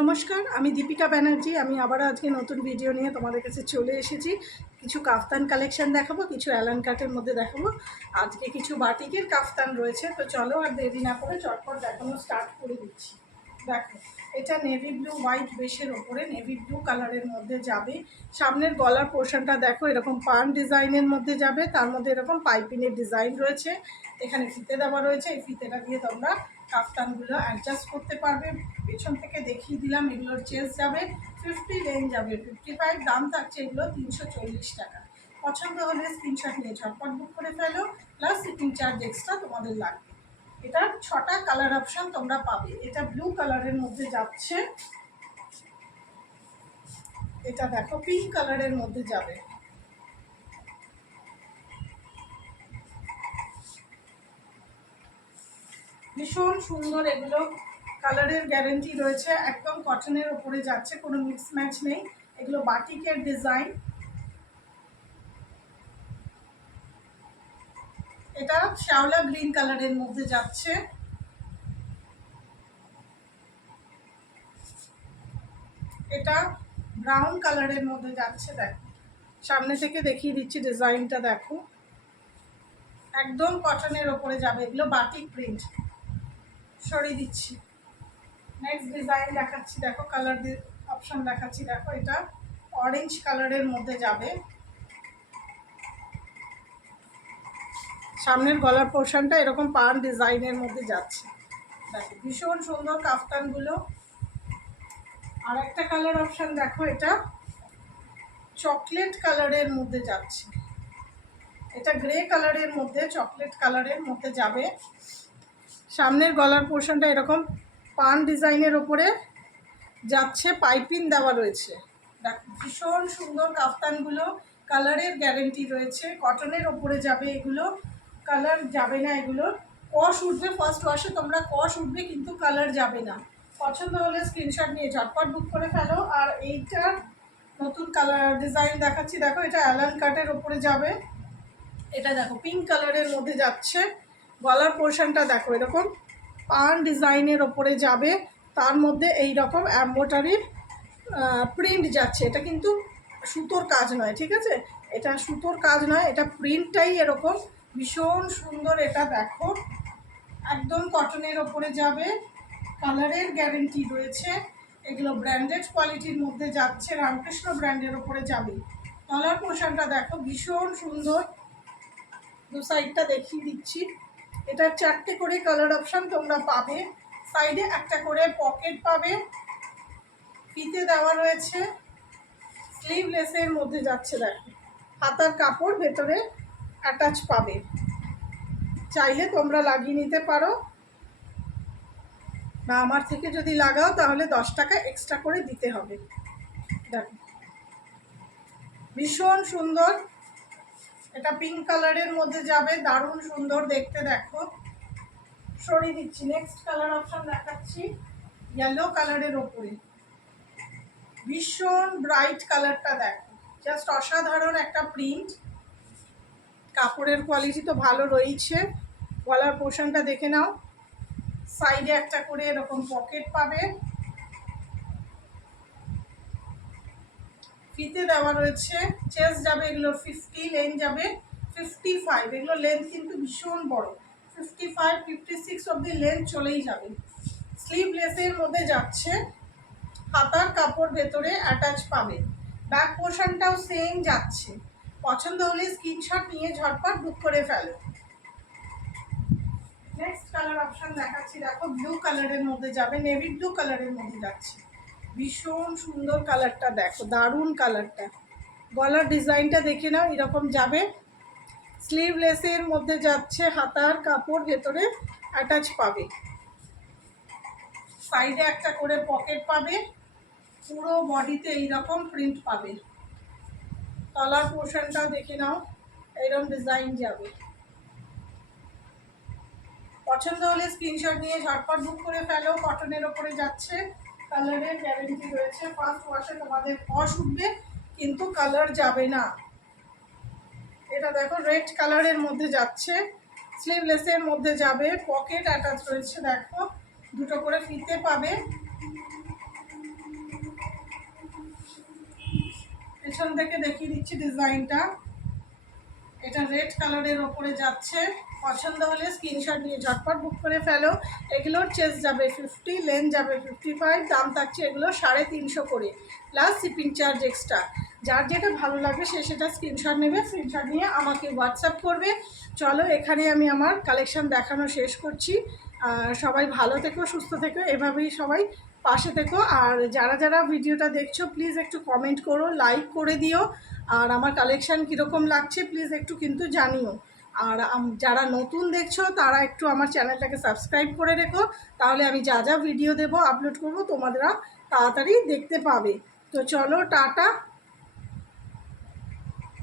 নমস্কার, আমি দীপিকা ব্যানার্জি। আমি আবার আজকে নতুন ভিডিও নিয়ে তোমাদের কাছে চলে এসেছি। কিছু কাফতান কালেকশন দেখাবো, কিছু অ্যালান কাটের মধ্যে দেখাবো। আজকে কিছু বাটিকের কাফতান রয়েছে, তো চলো আর দেরি না করে চটপট দেখানো স্টার্ট করে দিচ্ছি। দেখো, এটা নেভি ব্লু হোয়াইট বেশের ওপরে নেভি ব্লু কালারের মধ্যে যাবে। সামনের গলার পোর্শনটা দেখো এরকম পান ডিজাইনের মধ্যে যাবে, তার মধ্যে এরকম পাইপিনের ডিজাইন রয়েছে। এখানে ফিতে দেওয়া রয়েছে, এই ফিতেটা দিয়ে তোমরা কাফতানগুলো অ্যাডজাস্ট করতে পারবে। পেছন থেকে দেখিয়ে দিলাম, এগুলোর চেস যাবে 50, লেন যাবে 55, দাম থাকছে এগুলো 340 টাকা। পছন্দ হলে স্ক্রিনশট নিয়ে ঝটপট বুক করে ফেলো, প্লাস শিপিং চার্জ এক্সট্রা তোমাদের লাগবে। এটার 6টা কালার অপশন তোমরা পাবে। এটা ব্লু কালারের মধ্যে যাচ্ছে, এটা দেখো পিঙ্ক কালারের মধ্যে যাবে। ভীষণ সুন্দর, এগুলো কালারের গ্যারেন্টি রয়েছে, একদম কটনের ওপরে যাচ্ছে, কোনো মিক্স ম্যাচ নেই। এগুলো বাটিকের ডিজাইন। এটা শ্যাওলা গ্রিন কালারের মধ্যে যাচ্ছে। এটা ব্রাউন কালারের মধ্যে যাচ্ছে। দেখো, সামনে থেকে দেখিয়ে দিচ্ছি ডিজাইনটা, দেখো একদম কটনের ওপরে যাবে, এগুলো বাটিক প্রিন্ট। সরিয়ে দিচ্ছি, নেক্সট ডিজাইন দেখাচ্ছি। দেখো কালার অপশন দেখাচ্ছি, দেখো এটা অরেঞ্জ কালারের মধ্যে যাবে। সামনের গলার পোর্শনটা এরকম পান ডিজাইনের মধ্যে যাচ্ছে। দেখো ভীষণ সুন্দর কাফতানগুলো। আর একটা কালার অপশন দেখো, এটা চকলেট কালারের মধ্যে যাচ্ছে। এটা গ্রে কালারের মধ্যে চকলেট কালারের মধ্যে যাবে। সামনের গলার পোর্শনটা এরকম পান ডিজাইনের ওপরে যাচ্ছে, পাইপিং দেওয়া রয়েছে। দেখো ভীষণ সুন্দর কাফতানগুলো, কালারের গ্যারেন্টি রয়েছে, কটনের ওপরে যাবে এগুলো, কালার যাবে না। এগুলোর কষ উঠবে, ফার্স্ট ওয়াশে তোমরা কষ উঠবে, কিন্তু কালার যাবে না। পছন্দ হলে স্ক্রিনশট নিয়ে ঝটপট বুক করে ফেলো। আর এইটার নতুন কালার ডিজাইন দেখাচ্ছি, দেখো এটা অ্যালান কাটের ওপরে যাবে। এটা দেখো পিঙ্ক কালারের মধ্যে যাচ্ছে। গলার পোর্শনটা দেখো এরকম পান ডিজাইনের ওপরে যাবে, তার মধ্যে এই রকম এমব্রয়ডারির প্রিন্ট যাচ্ছে। এটা কিন্তু সুতোর কাজ নয়, ঠিক আছে, এটা সুতোর কাজ নয়, এটা প্রিন্টটাই এরকম ভীষণ সুন্দর। এটা দেখো একদম কটনের ওপরে যাবে, কালারের গ্যারেন্টি রয়েছে। এগুলো ব্র্যান্ডেড কোয়ালিটির মধ্যে যাচ্ছে, রামকৃষ্ণ ব্র্যান্ডের ওপরে যাবে। তলার পোর্শনটা দেখো ভীষণ সুন্দর, দু সাইডটা দেখিয়ে দিচ্ছি। এটার 4টে করে কালার অপশান তোমরা পাবে। সাইডে একটা করে পকেট পাবে, ফিতে দেওয়া রয়েছে, স্লিভলেসের মধ্যে যাচ্ছে। দেখো হাতার কাপড় ভেতরে অ্যাটাচ পাবে, চাইলে তোমরা লাগিয়ে নিতে পারো, বা আমার থেকে যদি লাগাও তাহলে 10 টাকা এক্সট্রা করে দিতে হবে। দেখো ভীষণ সুন্দর, এটা পিঙ্ক কালারের মধ্যে যাবে, দারুণ সুন্দর দেখতে। দেখো সরিয়ে দিচ্ছি, নেক্সট কালার অপশন দেখাচ্ছি, ইয়েলো কালারের ওপরে ভীষণ ব্রাইট কালারটা। দেখো জাস্ট অসাধারণ একটা প্রিন্ট, কাপড়ের কোয়ালিটি তো ভালো রয়েছে। গলার পোর্শনটা দেখে নাও, সাইডে একটা করে এরকম পকেট পাবে, ফিতে দেওয়া রয়েছে, চেস্ট যাবে এগুলোর 50, লেন যাবে 55। এগুলো লেন্থ কিন্তু ভীষণ বড়, 55, 56 অব্দি লেন্থ চলেই যাবে। স্লিভলেসের মধ্যে যাচ্ছে, হাতার কাপড় ভেতরে অ্যাটাচ পাবে, ব্যাক পোর্শনটাও সেম যাচ্ছে। পছন্দ হলে স্ক্রিনশট নিয়ে ঝটপট বুক করে ফেলো। নেক্সট কালার অপশন দেখাচ্ছি, দেখো ব্লু কালারের মধ্যে যাবে, নেভি ব্লু কালারের মধ্যে যাচ্ছে। ভীষণ সুন্দর কালারটা, দেখো দারুণ কালারটা। গলার ডিজাইনটা দেখে নাও, এরকম যাবে, স্লিভলেসের মধ্যে যাচ্ছে, হাতার কাপড় ভেতরে অ্যাটাচ পাবে, সাইডে একটা করে পকেট পাবে, পুরো বডিতে এইরকম প্রিন্ট পাবে। তলার পোর্শনটাও দেখে নাও, এইরকম ডিজাইন যাবে। পছন্দ হলে স্ক্রিনশট নিয়ে ঝটপট বুক করে ফেলো। কটনের ওপরে যাচ্ছে, কালারের গ্যারেন্টি রয়েছে, ফার্স্ট ওয়াশে তোমাদের কষ উঠবে, কিন্তু কালার যাবে না। এটা দেখো রেড কালারের মধ্যে যাচ্ছে, স্লিভলেসের মধ্যে যাবে, পকেট অ্যাটাচ রয়েছে। দেখো দুটো করে ফিতে পাবে, পেছন থেকে দেখিয়ে দিচ্ছি ডিজাইনটা। এটা রেড কালারের ওপরে যাচ্ছে। পছন্দ হলে স্ক্রিনশট নিয়ে ঝটপট বুক করে ফেলো। এগুলোর চেস্ট যাবে 50, লেন যাবে 55, দাম থাকছে এগুলো 350 করে, প্লাস শিপিং চার্জ এক্সট্রা। যার যেটা ভালো লাগবে সে সেটা স্ক্রিনশট নেবে, স্ক্রিনশট নিয়ে আমাকে হোয়াটসঅ্যাপ করবে। চলো এখানে আমি আমার কালেকশন দেখানো শেষ করছি। সবাই ভালো থেকো, সুস্থ থেকো, এভাবেই সবাই পাশে থেকো। আর যারা যারা ভিডিওটা দেখছো প্লিজ একটু কমেন্ট করো, লাইক করে দিও। আর আমার কালেকশান কীরকম লাগছে প্লিজ একটু কিন্তু জানিও। আর যারা নতুন দেখছো তারা একটু আমার চ্যানেলটাকে সাবস্ক্রাইব করে রেখো, তাহলে আমি যা যা ভিডিও দেবো আপলোড করবো তোমরা তাড়াতাড়ি দেখতে পাবে। তো চলো টাটা।